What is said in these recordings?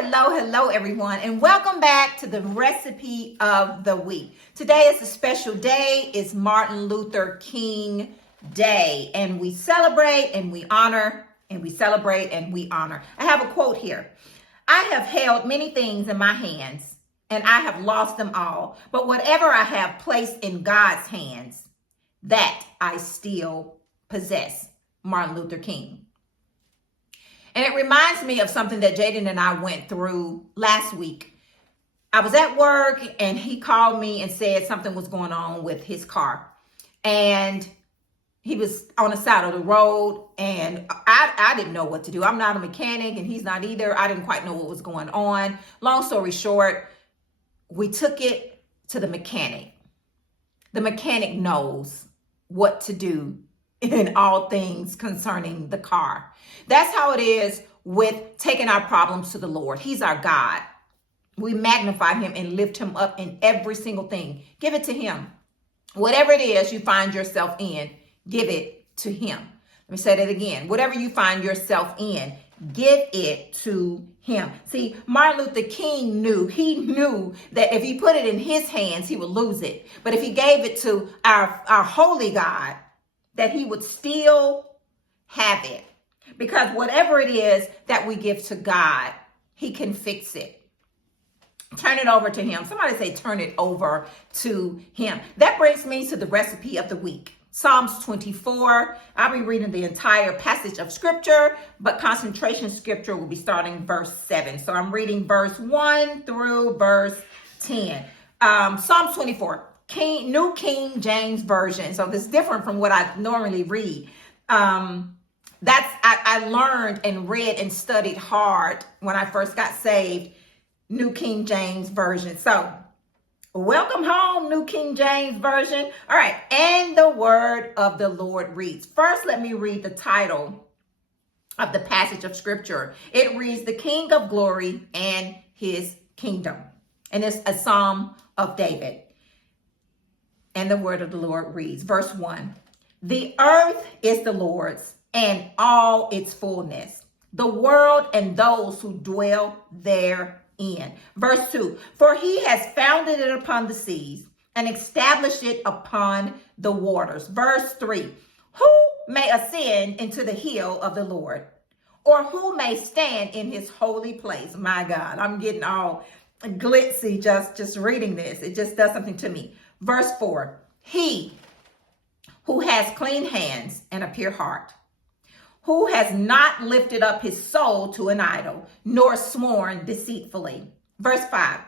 Hello, everyone, and welcome back to the recipe of the week. Today is a special day. It's Martin Luther King Day, and we celebrate and we honor, and we celebrate and we honor. I have a quote here. I have held many things in my hands, and I have lost them all. But whatever I have placed in God's hands, that I still possess. Martin Luther King. And it reminds me of something that Jaden and I went through last week. I was at work and he called me and said something was going on with his car. And he was on the side of the road and I didn't know what to do. I'm not a mechanic and he's not either. I didn't quite know what was going on. Long story short, we took it to the mechanic. The mechanic knows what to do in all things concerning the car. That's how it is with taking our problems to the Lord. He's our God. We magnify him and lift him up in every single thing. Give it to him. Whatever it is you find yourself in, give it to him. Let me say that again. Whatever you find yourself in, give it to him. See, Martin Luther King knew that if he put it in his hands, he would lose it. But if he gave it to our holy God, that he would still have it. Because whatever it is that we give to God, he can fix it. Turn it over to him. Somebody say, turn it over to him. That brings me to the recipe of the week. Psalms 24. I'll be reading the entire passage of scripture, but concentration scripture will be starting verse 7. So I'm reading verse 1 through verse 10. Psalms 24. New King James Version. So this is different from what I normally read. I learned and read and studied hard when I first got saved. New King James Version. So welcome home, New King James Version. All right. And the word of the Lord reads. First, let me read the title of the passage of scripture. It reads, The King of Glory and His Kingdom. And it's a Psalm of David. And the word of the Lord reads, verse 1, The earth is the Lord's and all its fullness, the world and those who dwell therein. Verse 2, For he has founded it upon the seas and established it upon the waters. Verse 3, Who may ascend into the hill of the Lord, or who may stand in his holy place? My God, I'm getting all glitzy just reading this. It just does something to me. Verse 4, He who has clean hands and a pure heart, who has not lifted up his soul to an idol, nor sworn deceitfully. Verse 5,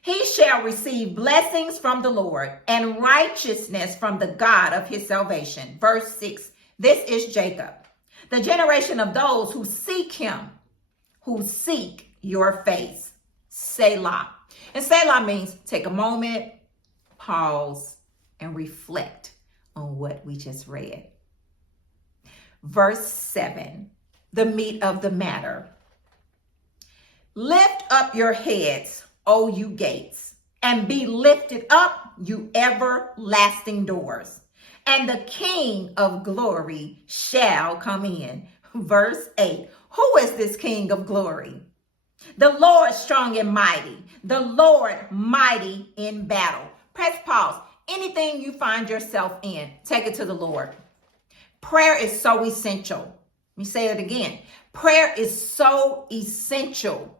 He shall receive blessings from the Lord and righteousness from the God of his salvation. Verse 6, This is Jacob, the generation of those who seek him, who seek your face. Selah. And Selah means take a moment, pause, and reflect on what we just read. Verse 7, the meat of the matter. Lift up your heads, O you gates, and be lifted up, you everlasting doors, and the King of glory shall come in. Verse 8, Who is this King of glory? The Lord strong and mighty, the Lord mighty in battle. Press pause. Anything you find yourself in, take it to the Lord. Prayer is so essential. Let me say it again. Prayer is so essential.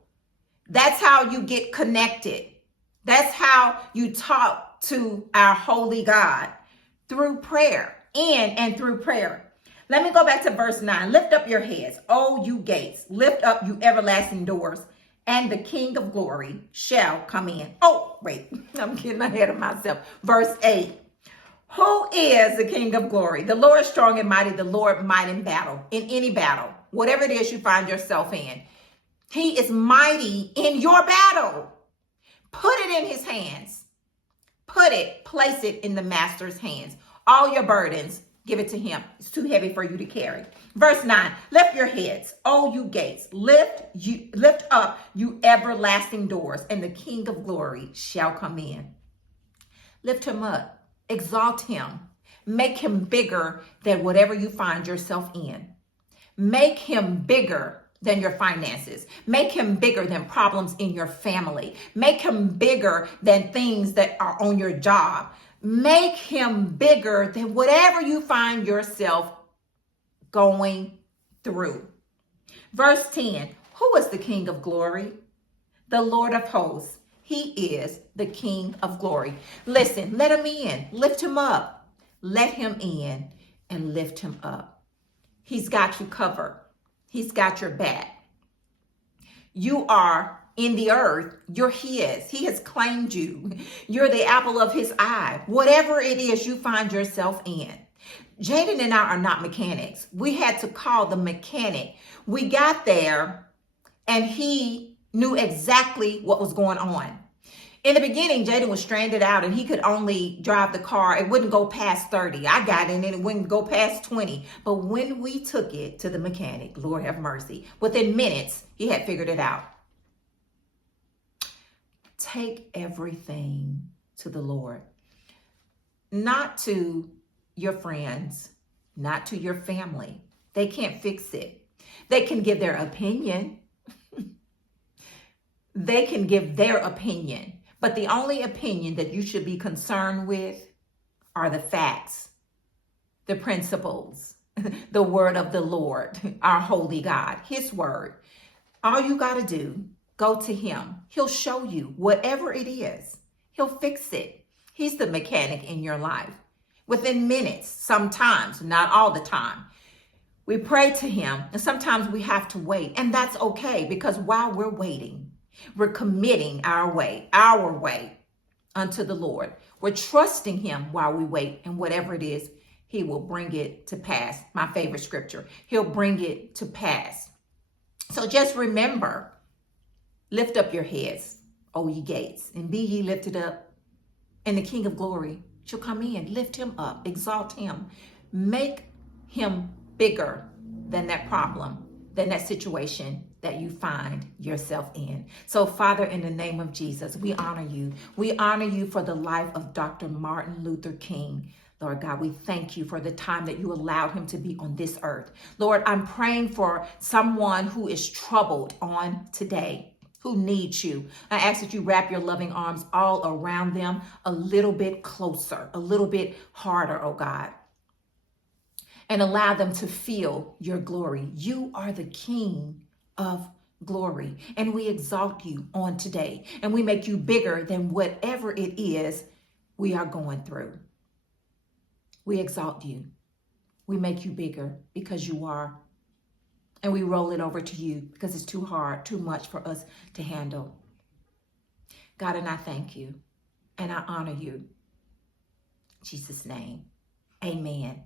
That's how you get connected. That's how you talk to our holy God, through prayer, in and through prayer. Let me go back to verse 9. Lift up your heads, O you gates. Lift up, you everlasting doors, and the King of glory shall come in. Oh, wait, I'm getting ahead of myself. Verse 8. Who is the King of glory? The Lord strong and mighty, the Lord mighty in battle, in any battle, whatever it is you find yourself in. He is mighty in your battle. Put it in his hands. Place it in the master's hands. All your burdens, give it to him. It's too heavy for you to carry. Verse 9, lift your heads, O you gates. Lift up, you everlasting doors, and the King of glory shall come in. Lift him up. Exalt him. Make him bigger than whatever you find yourself in. Make him bigger than your finances. Make him bigger than problems in your family. Make him bigger than things that are on your job. Make him bigger than whatever you find yourself going through. Verse 10, who is the King of glory? The Lord of hosts. He is the King of glory. Listen, let him in, lift him up. Let him in and lift him up. He's got you covered. He's got your back. You are in the earth. You're his. He has claimed you. You're the apple of his eye. Whatever it is you find yourself in. Jaden and I are not mechanics. We had to call the mechanic. We got there and he knew exactly what was going on. In the beginning, Jaden was stranded out and he could only drive the car. It wouldn't go past 30. I got in and it wouldn't go past 20. But when we took it to the mechanic, Lord have mercy, within minutes, he had figured it out. Take everything to the Lord. Not to your friends, not to your family. They can't fix it. They can give their opinion. They can give their opinion. But the only opinion that you should be concerned with are the facts, the principles, the word of the Lord, our holy God, his word. All you got to do, go to him. He'll show you whatever it is. He'll fix it. He's the mechanic in your life. Within minutes, sometimes, not all the time. We pray to him, and sometimes we have to wait, and that's okay, because while we're waiting, we're committing our way unto the Lord. We're trusting him while we wait, and whatever it is, he will bring it to pass. My favorite scripture, he'll bring it to pass. So just remember, lift up your heads, O ye gates, and be ye lifted up, and the King of glory shall come in. Lift him up, exalt him, make him bigger than that problem, than that situation that you find yourself in. So Father, in the name of Jesus, we honor you. We honor you for the life of Dr. Martin Luther King. Lord God, we thank you for the time that you allowed him to be on this earth. Lord, I'm praying for someone who is troubled on today, who needs you. I ask that you wrap your loving arms all around them a little bit closer, a little bit harder, oh God, and allow them to feel your glory. You are the King of glory, and we exalt you on today, and we make you bigger than whatever it is we are going through. We exalt you. We make you bigger because you are. And we roll it over to you because it's too hard, too much for us to handle. God, and I thank you and I honor you. In Jesus' name, amen.